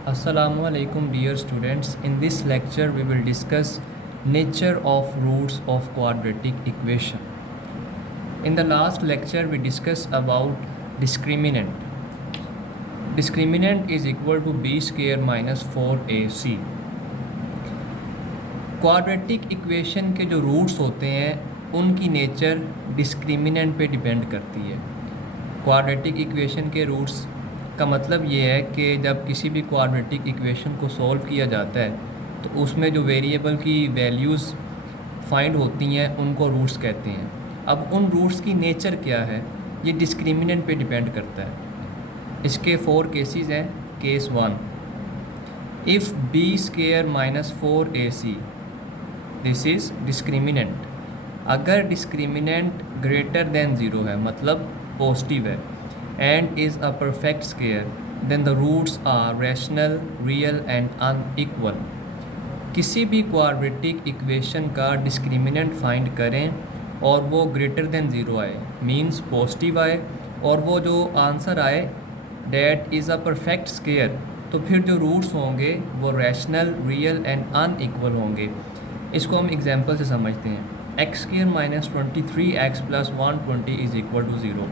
Assalamualaikum dear students. In this lecture we will discuss nature of roots of quadratic equation. In the last lecture we discussed about discriminant. Discriminant is equal to b square minus 4ac. Quadratic equation के जो roots होते हैं उनकी nature discriminant पे depend करती है। Quadratic equation के roots का मतलब ये है कि जब किसी भी क्वाड्रेटिक इक्वेशन को सॉल्व किया जाता है तो उसमें जो वेरिएबल की वैल्यूज़ फाइंड होती हैं उनको रूट्स कहते हैं। अब उन रूट्स की नेचर क्या है ये डिस्क्रिमिनेंट पे डिपेंड करता है। इसके 4 केसेस हैं। Case 1, if b square minus 4ac this is discriminant. अगर डिस्क्रिमिनेंट ग्रेटर देन ज़ीरो है मतलब पॉजिटिव है and is a perfect square then the roots are rational, real and unequal. किसी भी क्वाड्रेटिक इक्वेशन का डिस्क्रिमिनेंट फाइंड करें और वो ग्रेटर देन ज़ीरो आए मींस पॉजिटिव आए और वो जो आंसर आए that is a perfect square, तो फिर जो रूट्स होंगे वो रैशनल, रियल एंड अनइक्वल होंगे। इसको हम एग्जांपल से समझते हैं। X square minus 23x plus 120 is equal to 0।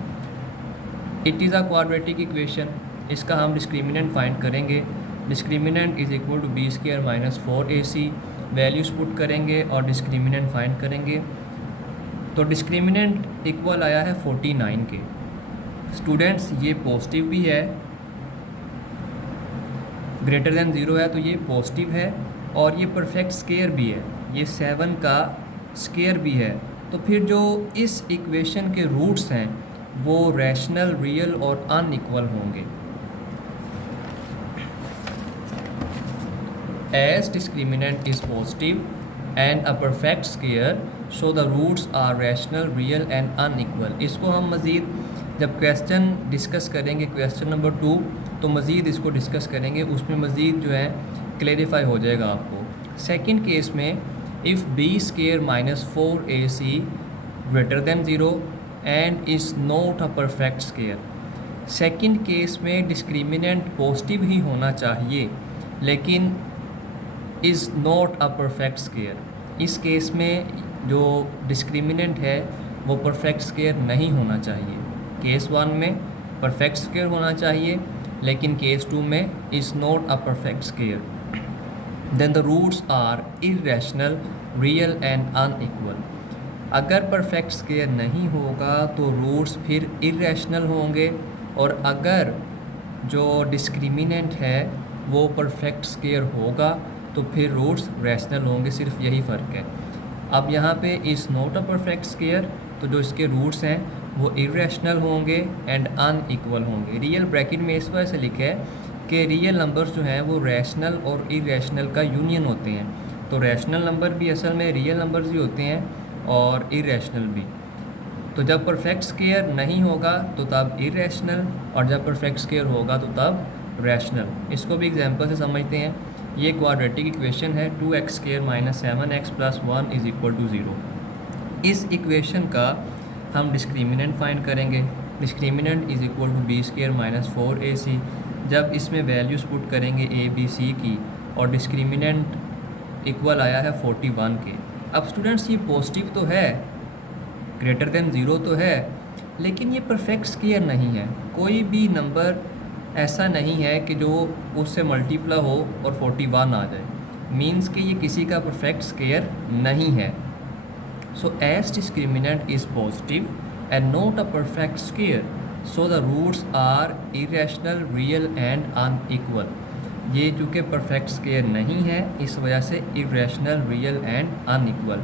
It is a quadratic equation. इसका हम डिस्क्रिमिनेंट फाइंड करेंगे। Discriminant is equal to b square minus 4ac। Values put करेंगे और डिस्क्रिमिनेंट फाइंड करेंगे। तो डिस्क्रिमिनेंट इक्वल आया है 49 के। स्टूडेंट्स ये पॉजिटिव भी है, ग्रेटर देन ज़ीरो है तो ये पॉजिटिव है और ये परफेक्ट स्क्वायर भी है, ये 7 का स्क्वायर भी है। तो फिर जो इस इक्वेशन के रूट्स हैं वो रैशनल, रियल और अनइक्वल होंगे। As discriminant is positive and a perfect square so the roots are rational, real and unequal. इसको हम मज़ीद जब क्वेश्चन डिस्कस करेंगे, क्वेश्चन नंबर 2, तो मज़ीद इसको डिस्कस करेंगे, उसमें मज़ीद जो है क्लेरिफाई हो जाएगा आपको। सेकंड केस में if b square minus 4ac greater than zero and is not a perfect square. Second case में डिस्क्रिमिनेंट पॉजिटिव ही होना चाहिए लेकिन is not a perfect square. इस केस में जो डिस्क्रिमिनेंट है वो परफेक्ट स्क्वायर नहीं होना चाहिए। केस 1 में परफेक्ट स्क्वायर होना चाहिए लेकिन केस 2 में is not a perfect square. Then the roots are irrational, real and unequal. अगर परफेक्ट स्क्वायर नहीं होगा तो रूट्स फिर इरेशनल होंगे और अगर जो डिस्क्रिमिनेंट है वो परफेक्ट स्क्वायर होगा तो फिर रूट्स रैशनल होंगे। सिर्फ यही फ़र्क है। अब यहाँ पे is not a perfect square तो जो इसके रूट्स हैं वो इरेशनल होंगे एंड अनइक्वल होंगे। रियल ब्रैकेट में इस वजह से लिखा है कि रियल नंबर्स जो हैं वो रैशनल और इरेशनल का यूनियन होते हैं। तो रैशनल नंबर भी असल में रियल नंबर्स ही होते हैं और इरेशनल भी। तो जब परफेक्ट स्क्वायर नहीं होगा तो तब इरेशनल और जब परफेक्ट स्क्वायर होगा तो तब रैशनल। इसको भी एग्जांपल से समझते हैं। ये क्वाड्रेटिक इक्वेशन है 2x square minus 7x plus 1 is equal to 0। इस इक्वेशन का हम डिस्क्रिमिनेंट फाइंड करेंगे। Discriminant is equal to b square minus 4ac। जब इसमें वैल्यूज़ पुट करेंगे a b c की और डिस्क्रिमिनेंट इक्वल आया है 41 के। अब स्टूडेंट्स ये पॉजिटिव तो है, ग्रेटर देन ज़ीरो तो है, लेकिन ये परफेक्ट स्क्वायर नहीं है। कोई भी नंबर ऐसा नहीं है कि जो उससे मल्टीप्लाई हो और 41 आ जाए, मींस कि ये किसी का परफेक्ट स्क्वायर नहीं है। So as discriminant is positive and not a perfect square so the roots are irrational, real and unequal. ये चूँकि परफेक्ट स्क्वायर नहीं है इस वजह से irrational, real and unequal.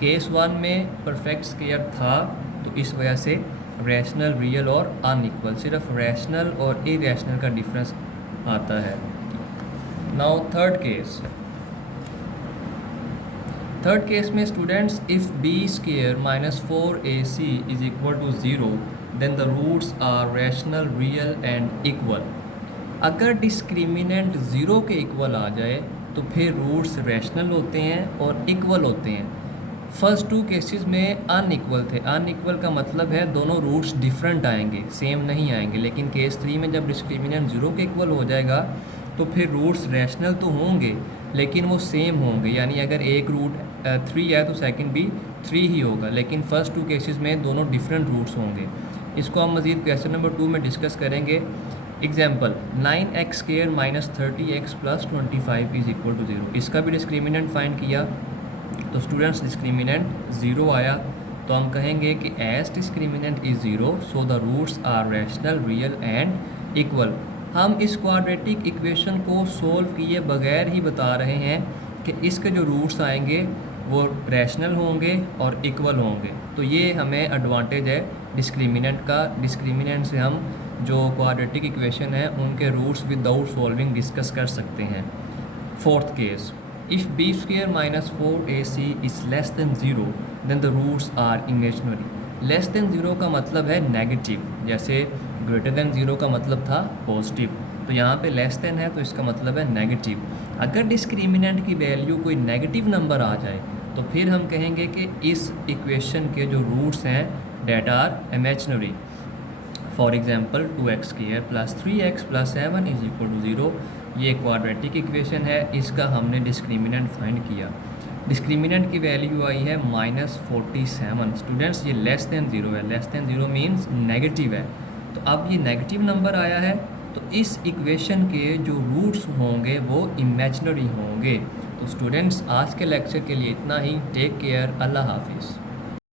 Case 1 में परफेक्ट स्क्वायर था तो इस वजह से रैशनल, रियल और अनइक्वल। सिर्फ रैशनल और इरेशनल का डिफरेंस आता है। नाउ थर्ड केस में students if b square minus 4ac is equal to 0 then the roots are rational, real and equal. अगर डिस्क्रिमिनेंट 0 के इक्वल आ जाए तो फिर रूट्स रैशनल होते हैं और इक्वल होते हैं। फर्स्ट 2 केसेस में अनइक्वल थे। अनइक्वल का मतलब है दोनों रूट्स डिफरेंट आएंगे, सेम नहीं आएंगे। लेकिन केस 3 में जब डिस्क्रिमिनेंट 0 के इक्वल हो जाएगा तो फिर रूट्स रैशनल तो होंगे लेकिन वो सेम होंगे, यानी अगर एक रूट 3 है तो सेकंड भी 3 ही होगा, लेकिन फ़र्स्ट टू केसेस में दोनों डिफरेंट रूट्स होंगे। इसको हम मज़ीद क्वेश्चन नंबर 2 में डिस्कस करेंगे। Example 9x² minus 30x plus 25 is equal to 0। इसका भी डिस्क्रिमिनेंट फाइंड किया तो स्टूडेंट्स डिस्क्रिमिनेंट 0 आया, तो हम कहेंगे कि as discriminant is 0 so the roots are rational real and equal. हम इस क्वाड्रेटिक इक्वेशन को सोल्व किए बगैर ही बता रहे हैं कि इसके जो रूट्स आएंगे वो रैशनल होंगे और इक्वल होंगे, तो ये हमें एडवांटेज है डिस्क्रिमिनेंट का। डिस्क्रिमिनेंट से हम जो क्वाड्रेटिक इक्वेशन है उनके रूट्स विदाउट सॉल्विंग डिस्कस कर सकते हैं। Fourth case, if b² minus 4ac is less than 0 then the roots are imaginary. Less than 0 का मतलब है नेगेटिव, जैसे ग्रेटर दैन 0 का मतलब था पॉजिटिव, तो यहाँ पे लेस दैन है तो इसका मतलब है नेगेटिव। अगर डिस्क्रिमिनेंट की वैल्यू कोई नेगेटिव नंबर आ जाए तो फिर हम कहेंगे कि इस इक्वेशन के जो रूट्स हैं that are imaginary. For example 2x² plus 3x plus 7 is equal to 0, ये क्वाड्रेटिक इक्वेशन है, इसका हमने डिस्क्रिमिनेंट फाइंड किया। डिस्क्रिमिनेंट की वैल्यू आई है -47। स्टूडेंट्स ये लेस दैन 0 है, लेस दैन 0 मीन्स नेगेटिव है, तो अब ये नेगेटिव नंबर आया है तो इस इक्वेशन के जो रूट्स होंगे वो इमेजनरी होंगे। तो स्टूडेंट्स आज के लेक्चर के लिए इतना ही। टेक केयर, अल्लाह हाफिज़।